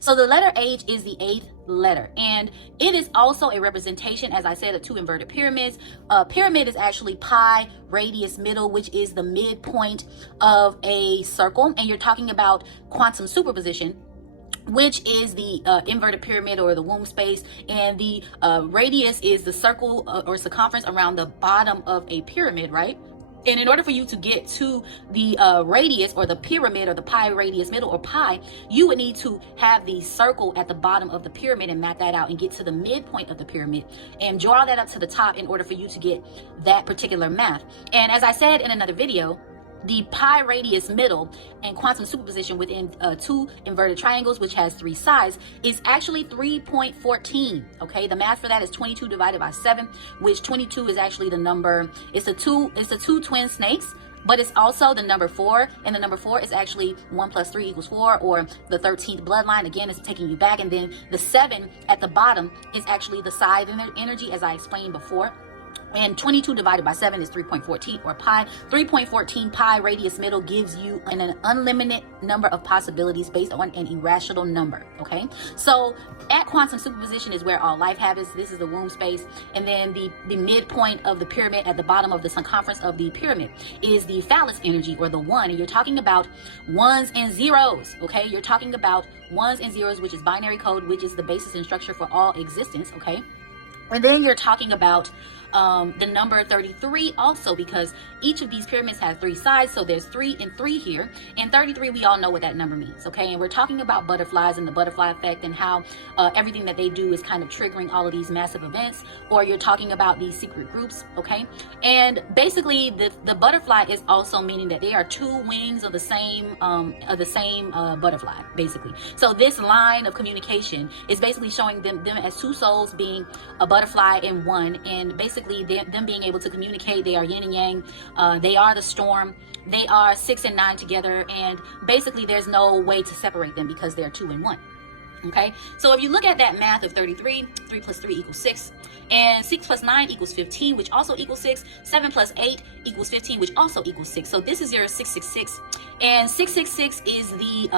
So the letter H is the 8th letter, and it is also a representation, as I said, of two inverted pyramids. A pyramid is actually pi, radius, middle, which is the midpoint of a circle, and you're talking about quantum superposition, which is the inverted pyramid or the womb space, and the radius is the circle or circumference around the bottom of a pyramid, right? And in order for you to get to the radius or the pyramid or the pi, radius, middle, or pi, you would need to have the circle at the bottom of the pyramid and map that out and get to the midpoint of the pyramid and draw that up to the top in order for you to get that particular math. And as I said in another video, the pi, radius, middle, and quantum superposition within two inverted triangles, which has 3 sides, is actually 3.14. Okay, the math for that is 22 divided by 7, which 22 is actually the number. It's the two twin snakes, but it's also the number 4, and the number 4 is actually 1 plus 3 equals 4, or the 13th bloodline. Again, it's taking you back, and then the 7 at the bottom is actually the side energy, as I explained before. And 22 divided by 7 is 3.14 or pi. 3.14 pi, radius, middle, gives you an unlimited number of possibilities based on an irrational number. Okay, so at quantum superposition is where all life happens. This is the womb space, and then the midpoint of the pyramid at the bottom of the circumference of the pyramid is the phallus energy, or the 1, and you're talking about ones and zeros. Okay, you're talking about ones and zeros, which is binary code, which is the basis and structure for all existence. Okay, and then you're talking about the number 33 also, because each of these pyramids have 3 sides, so there's 3 and 3 here, and 33, we all know what that number means. Okay, and we're talking about butterflies and the butterfly effect and how everything that they do is kind of triggering all of these massive events, or you're talking about these secret groups. Okay, and basically the butterfly is also meaning that they are 2 wings of the same butterfly, basically. So this line of communication is basically showing them as 2 souls being a butterfly in one, and basically them being able to communicate. They are yin and yang. They are the storm. They are 6 and 9 together, and basically there's no way to separate them because they're 2 and 1. Okay, so if you look at that math of 33, 3 plus 3 equals 6, and 6 plus 9 equals 15, which also equals 6. 7 plus 8 equals 15, which also equals 6. So this is your 666, and 666 is the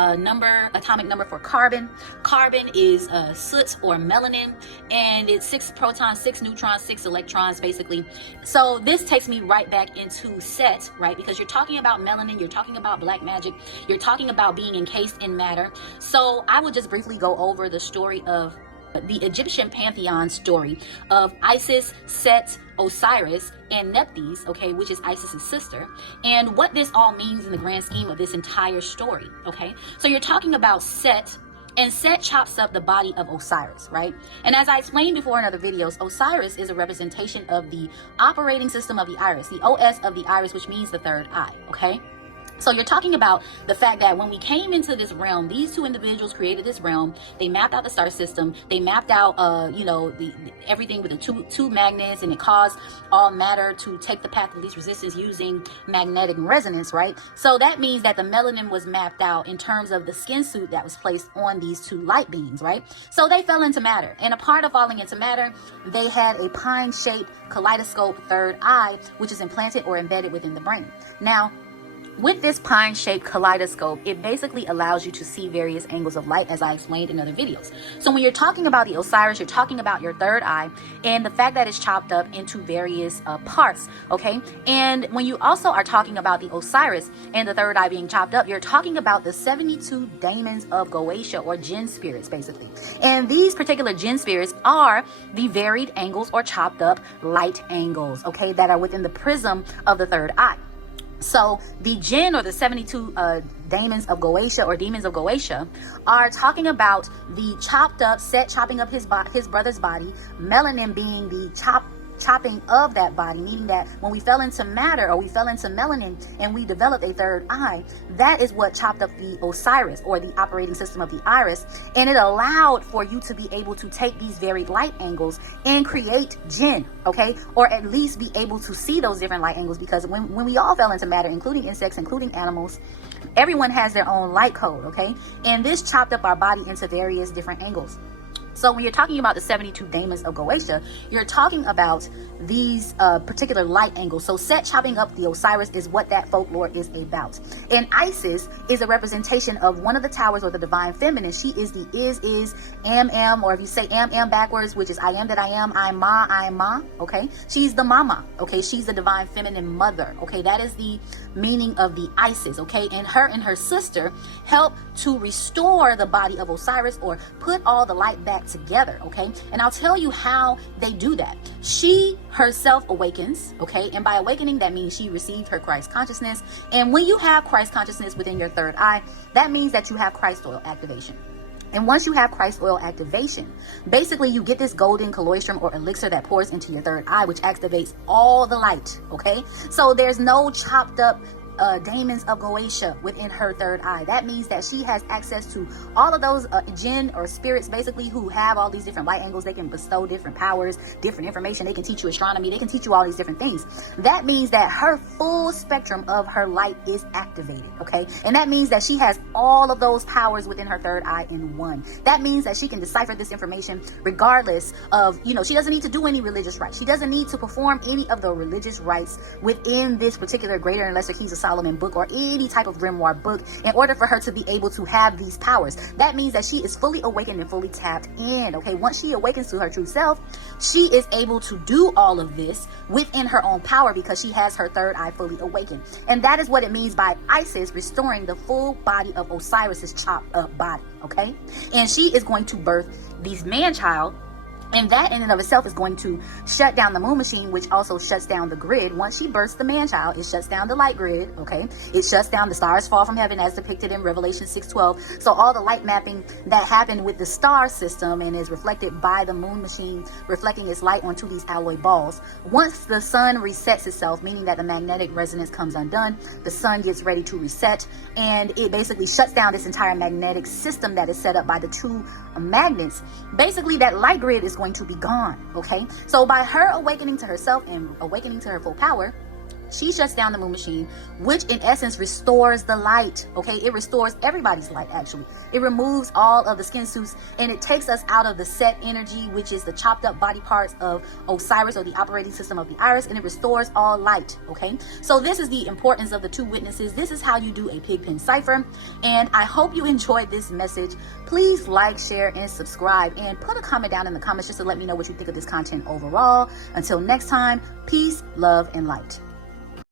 atomic number for carbon. Carbon is soot or melanin, and it's 6 protons, 6 neutrons, 6 electrons, basically. So this takes me right back into Set, right? Because you're talking about melanin, you're talking about black magic, you're talking about being encased in matter. So I will just briefly go over the story of the Egyptian pantheon story of Isis, Set, Osiris, and Nephthys, okay, which is Isis's sister, and what this all means in the grand scheme of this entire story. Okay, so you're talking about Set, and Set chops up the body of Osiris, right? And as I explained before in other videos, Osiris is a representation of the operating system of the iris, the OS of the iris, which means the third eye. Okay, so you're talking about the fact that when we came into this realm, these 2 individuals created this realm. They mapped out the star system. They mapped out, everything with the two magnets, and it caused all matter to take the path of least resistance using magnetic resonance, right? So that means that the melanin was mapped out in terms of the skin suit that was placed on these 2 light beings, right? So they fell into matter, and a part of falling into matter, they had a pine-shaped kaleidoscope third eye, which is implanted or embedded within the brain. Now, with this pine-shaped kaleidoscope, it basically allows you to see various angles of light, as I explained in other videos. So when you're talking about the Osiris, you're talking about your third eye and the fact that it's chopped up into various parts, okay? And when you also are talking about the Osiris and the third eye being chopped up, you're talking about the 72 daemons of Goetia, or jinn spirits, basically. And these particular jinn spirits are the varied angles or chopped up light angles, okay, that are within the prism of the third eye. So the jinn, or the 72 daemons of Goetia, or demons of Goetia, are talking about the chopped up, Set chopping up his brother's body, melanin being the chopping of that body, meaning that when we fell into matter, or we fell into melanin and we developed a third eye, that is what chopped up the Osiris, or the operating system of the iris, and it allowed for you to be able to take these varied light angles and create jinn, okay, or at least be able to see those different light angles, because when we all fell into matter, including insects, including animals, everyone has their own light code, okay, and this chopped up our body into various different angles. So when you're talking about the 72 daemons of Goetia, you're talking about these particular light angles. So Set chopping up the Osiris is what that folklore is about. And Isis is a representation of one of the towers or the divine feminine. She is the is, am, or if you say am backwards, which is I am that I am, I'm ma, okay? She's the mama, okay? She's the divine feminine mother, okay? That is the meaning of the Isis, okay? And her sister help to restore the body of Osiris or put all the light back together, okay? And I'll tell you how they do that. She herself awakens, okay? And by awakening, that means she received her Christ consciousness. And when you have Christ consciousness within your third eye, that means that you have Christ oil activation. And once you have Christ oil activation, basically you get this golden colostrum or elixir that pours into your third eye, which activates all the light, okay? So there's no chopped up daemons of Goetia within her third eye. That means that she has access to all of those jinn or spirits, basically, who have all these different light angles. They can bestow different powers, different information. They can teach you astronomy. They can teach you all these different things. That means that her full spectrum of her light is activated, okay? And that means that she has all of those powers within her third eye in one. That means that she can decipher this information regardless of, she doesn't need to do any religious rites. She doesn't need to perform any of the religious rites within this particular Greater and Lesser Keys of Solomon book or any type of grimoire book in order for her to be able to have these powers. That means that she is fully awakened and fully tapped in, okay? Once she awakens to her true self, she is able to do all of this within her own power because she has her third eye fully awakened. And that is what it means by Isis restoring the full body of Osiris's chopped up body, okay? And she is going to birth this man-child. And that in and of itself is going to shut down the moon machine, which also shuts down the grid. Once she births the man-child, it shuts down the light grid, okay? It shuts down the stars fall from heaven as depicted in Revelation 6:12. So all the light mapping that happened with the star system and is reflected by the moon machine, reflecting its light onto these alloy balls. Once the sun resets itself, meaning that the magnetic resonance comes undone, the sun gets ready to reset, and it basically shuts down this entire magnetic system that is set up by the two magnets. Basically, that light grid is going to be gone, okay? So by her awakening to herself and awakening to her full power, she shuts down the moon machine, which in essence restores the light, okay? It restores everybody's light, actually. It removes all of the skin suits and it takes us out of the Set energy, which is the chopped up body parts of Osiris or the operating system of the iris, and it restores all light, okay? So this is the importance of the two witnesses. This is how you do a pigpen cipher, and I hope you enjoyed this message. Please like, share, and subscribe, and put a comment down in the comments just to let me know what you think of this content overall. Until next time, peace, love, and light.